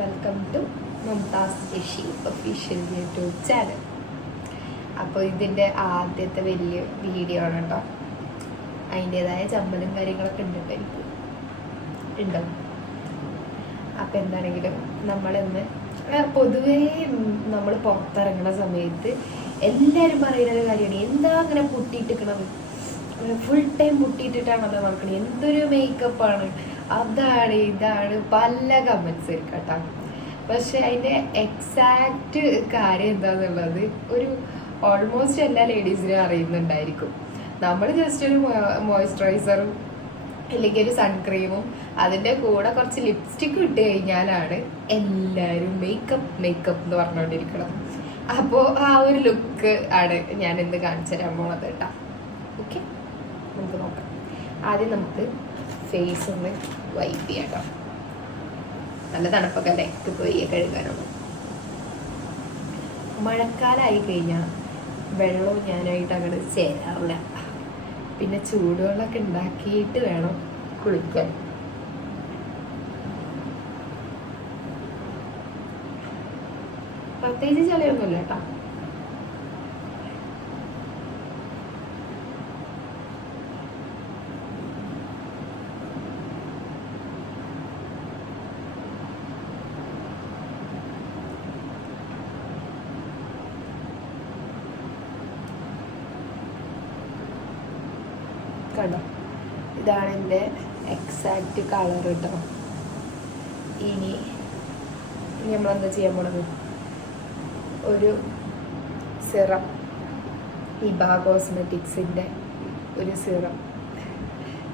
Welcome to Mumtaz Yashi official YouTube channel. അപ്പോൾ ഇതിൻ്റെ ആദ്യത്തെ വലിയ വീഡിയോ ആണ് കേട്ടോ. അതിൻ്റേതായ ചമ്മലും കാര്യങ്ങളൊക്കെ ഉണ്ട് എനിക്ക് ഉണ്ടാവും. അപ്പോൾ എന്താണെങ്കിലും നമ്മളിന്ന് പൊതുവേ നമ്മൾ പുറത്തിറങ്ങുന്ന സമയത്ത് എല്ലാവരും പറയുന്ന കാര്യമാണ്, എന്താ അങ്ങനെ പൊട്ടിയിട്ടിരിക്കണത്, ഫുൾ ടൈം പൊട്ടിയിട്ടിട്ടാണല്ലോ നടക്കണത്, എന്തൊരു മേക്കപ്പാണ്, അതാണ് ഇതാണ് പല കമൻസ് കേട്ടോ. പക്ഷെ അതിൻ്റെ എക്സാക്റ്റ് കാര്യം എന്താണെന്നുള്ളത് ഒരു ഓൾമോസ്റ്റ് എല്ലാ ലേഡീസിനും അറിയുന്നുണ്ടായിരിക്കും. നമ്മൾ ജസ്റ്റ് ഒരു മോയ്സ്ചറൈസറും അല്ലെങ്കിൽ ഒരു സൺക്രീമും അതിൻ്റെ കൂടെ കുറച്ച് ലിപ്സ്റ്റിക്കും ഇട്ട് കഴിഞ്ഞാലാണ് എല്ലാവരും മേക്കപ്പ് എന്ന് പറഞ്ഞുകൊണ്ടിരിക്കണം. അപ്പോൾ ആ ഒരു ലുക്ക് ആണ് ഞാൻ ഇന്ന് കാണിച്ചു തരാൻ പോണത് കേട്ടോ. ഓക്കെ, നമുക്ക് നോക്കാം. ആദ്യം നമുക്ക് ഫേസ് ഒന്ന് വൈപ്പ് ചെയ്യാം കേട്ടോ. നല്ല തണുപ്പൊക്കെ അല്ലേ, പോയി കഴുകാനാണ്. മഴക്കാലമായി കഴിഞ്ഞാൽ വെള്ളവും ഞാനായിട്ട് അങ്ങോട്ട് ചേരാറില്ല. പിന്നെ ചൂടുവെള്ളമൊക്കെ ഉണ്ടാക്കിയിട്ട് വേണം കുളിക്കാൻ. പ്രത്യേകിച്ച് ചളിയൊന്നുമില്ല കേട്ടോ. കണ്ടോ, ഇതാണ് എൻ്റെ എക്സാക്റ്റ് കളർ കേട്ടോ. ഇനി നമ്മളെന്താ ചെയ്യാൻ പോണത്, ഒരു സിറം, ഹിബ കോസ്മെറ്റിക്സിൻ്റെ ഒരു സിറം.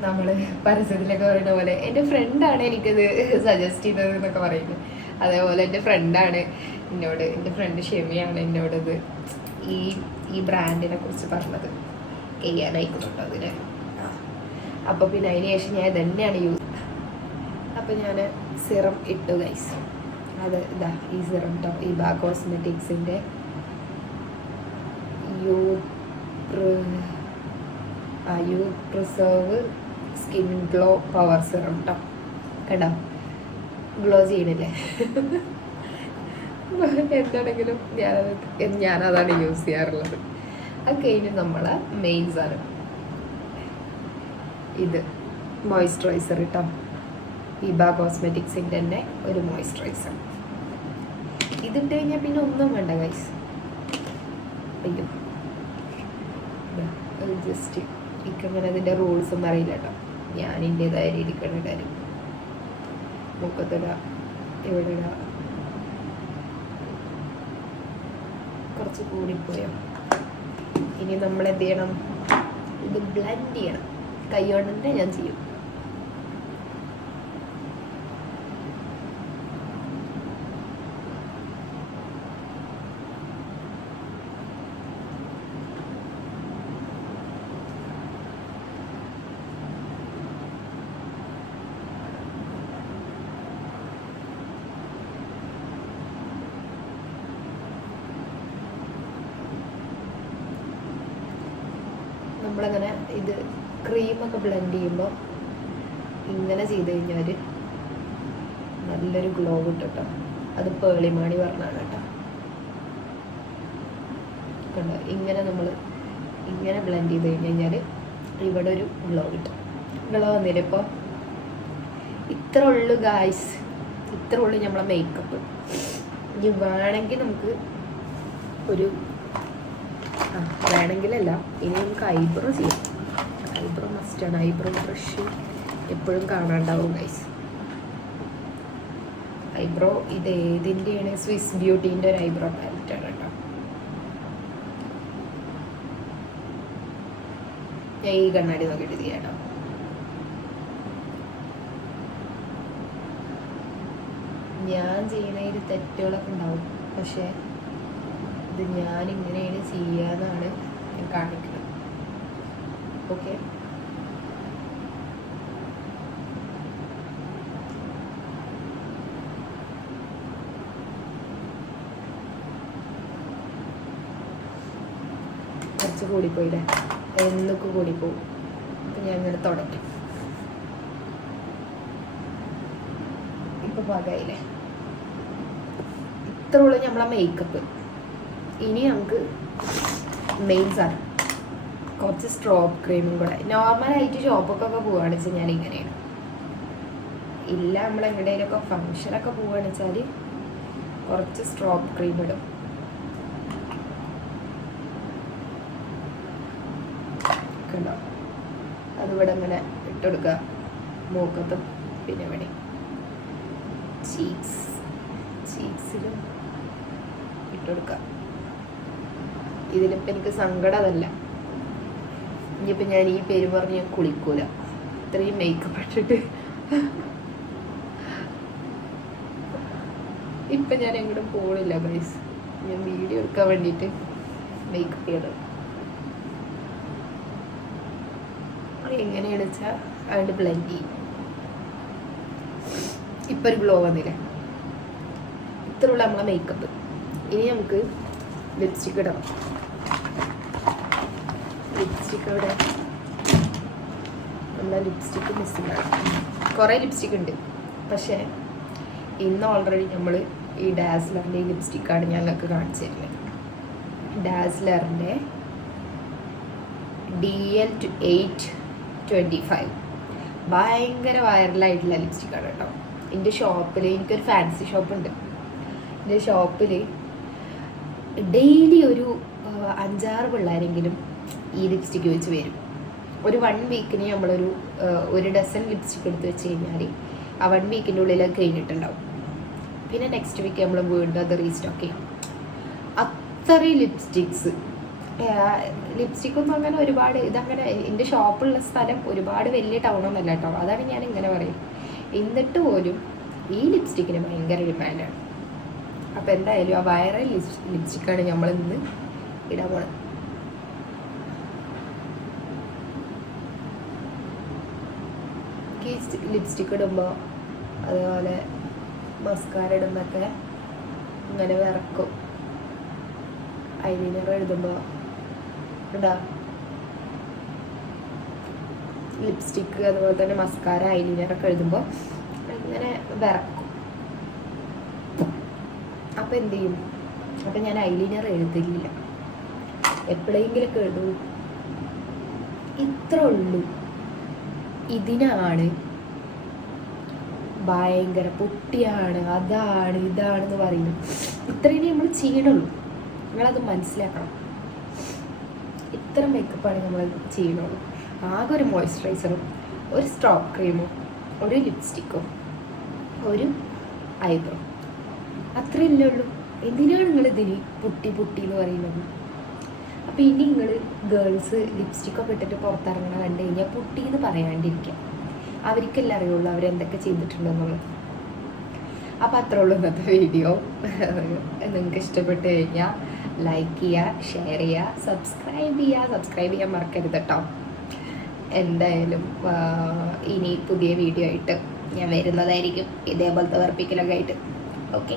നമ്മൾ പരസ്യത്തിലൊക്കെ പറയുന്ന പോലെ എൻ്റെ ഫ്രണ്ടാണ് എനിക്കത് സജസ്റ്റ് ചെയ്തത് എന്നൊക്കെ പറയുന്നത്. അതേപോലെ എൻ്റെ ഫ്രണ്ടാണ് എന്നോട്, എൻ്റെ ഫ്രണ്ട് ഷെമിയാണ് എന്നോടത് ഈ ബ്രാൻഡിനെ കുറിച്ച് പറഞ്ഞത്. ചെയ്യാനായിക്കുന്നുണ്ടോ അതിന്. അപ്പോൾ പിന്നെ അതിന് ശേഷം ഞാൻ ഇതന്നെയാണ് യൂസ്. അപ്പോൾ ഞാൻ സിറം ഇട്ടു ഗൈസ്. അത് ഇതാ ഈ സിറം കേട്ടോ, ഹിബ കോസ്മെറ്റിക്സിൻ്റെ you preserve skin glow power serum കേട്ടോ. കണ്ടോ, ഗ്ലോ ചെയ്യണില്ലേ? എന്താണെങ്കിലും ഞാനതാണ് യൂസ് ചെയ്യാറുള്ളത്. അത് കഴിഞ്ഞ് നമ്മളെ മെയിൻ സാധനം ഇത് മോയ്സ്ചറൈസർ കേട്ടോ. ഹിബ കോസ്മെറ്റിക്സിൻ്റെ തന്നെ ഒരു മോയ്സ്ചറൈസർ. ഇതിട്ട് കഴിഞ്ഞാൽ പിന്നെ ഒന്നും വേണ്ട ഗൈസ്. അയ്യോ, ജസ്റ്റ് എനിക്കങ്ങനെ അതിൻ്റെ റൂൾസൊന്നും അറിയില്ല കേട്ടോ. ഞാൻ എൻ്റേതായ രീതിക്കാണ് ഇടാനും. മുഖത്തിട, ഇവിടെ ഇട, കുറച്ച് കൂടിപ്പോയോ. ഇനി നമ്മൾ എന്ത് ചെയ്യണം, ഇത് ബ്ലെൻഡ് ചെയ്യണം. കൈ കൊണ്ട് തന്നെ ഞാൻ ചെയ്യും. നമ്മളങ്ങനെ ഇത് ക്രീമൊക്കെ ബ്ലെൻഡ് ചെയ്യുമ്പോൾ ഇങ്ങനെ ചെയ്ത് കഴിഞ്ഞാൽ നല്ലൊരു ഗ്ലോ കിട്ടും കേട്ടോ. അത് പേളിമാണി പറഞ്ഞാണ് കേട്ടോ. കണ്ടോ, ഇങ്ങനെ നമ്മൾ ഇങ്ങനെ ബ്ലെൻഡ് ചെയ്ത് കഴിഞ്ഞാൽ ഇവിടെ ഒരു ഗ്ലോ കിട്ടും. ഗ്ലോ വന്നില്ല. ഇപ്പോൾ ഇത്ര ഉള്ളു ഗായ്സ്, ഇത്ര ഉള്ളു നമ്മളെ മേക്കപ്പ്. ഇനി വേണമെങ്കിൽ നമുക്ക് ഒരു വേണമെങ്കിലല്ല, ഇനി നമുക്ക് ഐബ്രോ ചെയ്യാം. ഐബ്രോ മസ്റ്റാണ്. ഐബ്രോ ബ്രഷ് എപ്പോഴും കാണാണ്ടാവും ഗൈസ്. ഐബ്രോ ഇത് ഏതിൻ്റെയാണ്, സ്വിസ് ബ്യൂട്ടീൻ്റെ ഒരു ഐബ്രോ പാലറ്റാണ് കേട്ടോ. ഞാൻ ഈ കണ്ണാടി നോക്കിയിട്ട് ചെയ്യാം കേട്ടോ. ഞാൻ ചെയ്യുന്നതിൽ തെറ്റുകളൊക്കെ ഉണ്ടാവും, പക്ഷേ ഇത് ഞാനിങ്ങനെയാണ് ചെയ്യാന്നാണ് ഞാൻ കാണിക്കുന്നത്. ഓക്കെ, കുറച്ച് കൂടിപ്പോയില്ലേ, എന്നൊക്കെ കൂടിപ്പോവും. അപ്പം ഞാൻ ഇങ്ങനെ തുടയ്ക്കും. ഇപ്പോൾ പാകമായില്ലേ. ഇത്രയുള്ള നമ്മളെ മേക്കപ്പ്. ഇനി നമുക്ക് മെയിൻ സാധനം കുറച്ച് സ്ട്രോബ് ക്രീമും കൂടെ. നോർമലായിട്ട് ഷോപ്പൊക്കെ പോവുകയാണെന്ന് വെച്ചാൽ ഞാൻ ഇങ്ങനെയാണ്. ഇല്ല നമ്മൾ എവിടെയെങ്കിലുമൊക്കെ ഫങ്ഷനൊക്കെ പോവുകയാണെന്ന് വെച്ചാൽ കുറച്ച് സ്ട്രോബ് ക്രീം ഇടും. കണ്ടോ, അതിവിടെ ഇങ്ങനെ ഇട്ടുകൊടുക്കുക. മൂക്കത്തും പിന്നെ ഇവിടെ ചീക്സിലും ഇട്ടുകൊടുക്കുക. ഇതിലിപ്പോൾ എനിക്ക് സങ്കടം അതല്ല. ഇനിയിപ്പോൾ ഞാൻ ഈ പേര് പറഞ്ഞ് ഞാൻ കുളിക്കൂല, ഇത്രയും മേക്കപ്പ് ഇട്ടിട്ട്. ഇപ്പം ഞാൻ എങ്ങോട്ടും പോണില്ല ഗൈസ്. ഞാൻ വീഡിയോ എടുക്കാൻ വേണ്ടിയിട്ട് മേക്കപ്പ് ചെയ്യണം. എങ്ങനെയാണെന്ന് വെച്ചാൽ അതിൻ്റെ ബ്ലെൻഡ് ചെയ്യും. ഇപ്പം ഒരു ഗ്ലോ വന്നില്ലേ. ഇത്രയുള്ള നമ്മളെ മേക്കപ്പ്. ഇനി നമുക്ക് ലിപ്സ്റ്റിക് ഇടണം. ലിപ്സ്റ്റിക് അവിടെ നമ്മളെ ലിപ്സ്റ്റിക്ക് മിസ്സിംഗ് ആണ്. കുറേ ലിപ്സ്റ്റിക് ഉണ്ട്, പക്ഷേ ഇന്ന് ഓൾറെഡി നമ്മൾ ഈ ഡാസ്ലറിൻ്റെ ഈ ലിപ്സ്റ്റിക്കാണ് ഞങ്ങൾക്ക് കാണിച്ചു തരുന്നത്. ഡാസ്ലറിൻ്റെ DL825 ഭയങ്കര വൈറലായിട്ടുള്ള ലിപ്സ്റ്റിക്കാണ് കേട്ടോ. എൻ്റെ ഷോപ്പിൽ, എനിക്കൊരു ഫാൻസി ഷോപ്പുണ്ട്. എൻ്റെ ഷോപ്പിൽ ഡെയിലി ഒരു 5-6 പിള്ളേരെങ്കിലും ഈ ലിപ്സ്റ്റിക്ക് വെച്ച് വരും. ഒരു 1 വീക്കിന് നമ്മളൊരു 1 ഡസൻ ലിപ്സ്റ്റിക്ക് എടുത്ത് വെച്ച് കഴിഞ്ഞാൽ ആ 1 വീക്കിൻ്റെ ഉള്ളിൽ കഴിഞ്ഞിട്ടുണ്ടാവും. പിന്നെ നെക്സ്റ്റ് വീക്ക് നമ്മൾ വീണ്ടും അത് റീസ്റ്റോക്ക് ചെയ്യും. അത്രയും ലിപ്സ്റ്റിക്കൊന്നും അങ്ങനെ ഒരുപാട് ഇതങ്ങനെ എൻ്റെ ഷോപ്പുള്ള സ്ഥലം ഒരുപാട് വലിയ ടൗണൊന്നല്ല കേട്ടോ. അതാണ് ഞാൻ ഇങ്ങനെ പറയും. എന്നിട്ട് പോലും ഈ ലിപ്സ്റ്റിക്കിന് ഭയങ്കര ഡിമാൻഡാണ്. അപ്പോൾ എന്തായാലും ആ വൈറൽ ലിപ്സ്റ്റിക്കാണ് നമ്മൾ ഇന്ന് ഇടാൻ പോണത്. ലിപ്സ്റ്റിക്ക് ഇടുമ്പോൾ അതുപോലെ മസ്കാര ഇടുന്നൊക്കെ ഇങ്ങനെ വിറക്കും. ഐലൈനർ എഴുതുമ്പോൾ ഇടാ ലിപ്സ്റ്റിക്ക് അതുപോലെ തന്നെ മസ്കാര ഐലൈനറൊക്കെ എഴുതുമ്പോൾ ഇങ്ങനെ വിറക്കും. അപ്പം എന്ത് ചെയ്യും? അപ്പം ഞാൻ ഐലൈനർ എഴുതില്ല, എപ്പോഴെങ്കിലൊക്കെ എഴുതൂ. ഇത്ര ഉള്ളൂ. ഇതിനാണ് ഭയങ്കര പൊട്ടിയാണ്, അതാണ് ഇതാണെന്ന് പറയുന്നത്. ഇത്രയും നമ്മൾ ചെയ്യണുള്ളൂ. നിങ്ങളത് മനസ്സിലാക്കണം. ഇത്ര മേക്കപ്പാണ് നമ്മൾ ചെയ്യണുള്ളൂ. ആകെ ഒരു മോയ്സ്ചറൈസറും ഒരു സ്ട്രോബ് ക്രീമും ഒരു ലിപ്സ്റ്റിക്കും ഒരു ഐബ്രോ, അത്രയല്ലേ ഉള്ളൂ. എന്തിനാണ് നിങ്ങൾ ഇതിന് പൊട്ടി എന്ന് പറയുന്നത്? അപ്പോൾ ഇനി നിങ്ങൾ ഗേൾസ് ലിപ്സ്റ്റിക്കൊക്കെ ഇട്ടിട്ട് പുറത്തിറങ്ങണ കണ്ടു കഴിഞ്ഞാൽ പൊട്ടി എന്ന് പറയാണ്ടിരിക്കുക. അവർക്കെല്ലാം അറിയുള്ളൂ അവരെന്തൊക്കെ ചെയ്തിട്ടുണ്ടെന്നുള്ളത്. അപ്പോൾ അത്രേ ഉള്ളൂ ഇന്നത്തെ വീഡിയോ. നിങ്ങൾക്ക് ഇഷ്ടപ്പെട്ട് കഴിഞ്ഞാൽ ലൈക്ക് ചെയ്യുക, ഷെയർ ചെയ്യുക, സബ്സ്ക്രൈബ് ചെയ്യാൻ മറക്കരുത് കേട്ടോ. എന്തായാലും ഇനി പുതിയ വീഡിയോ ആയിട്ട് ഞാൻ വരുന്നതായിരിക്കും, ഇതേപോലത്തെ വെറുപ്പിക്കലൊക്കെ ആയിട്ട്. ഓക്കെ.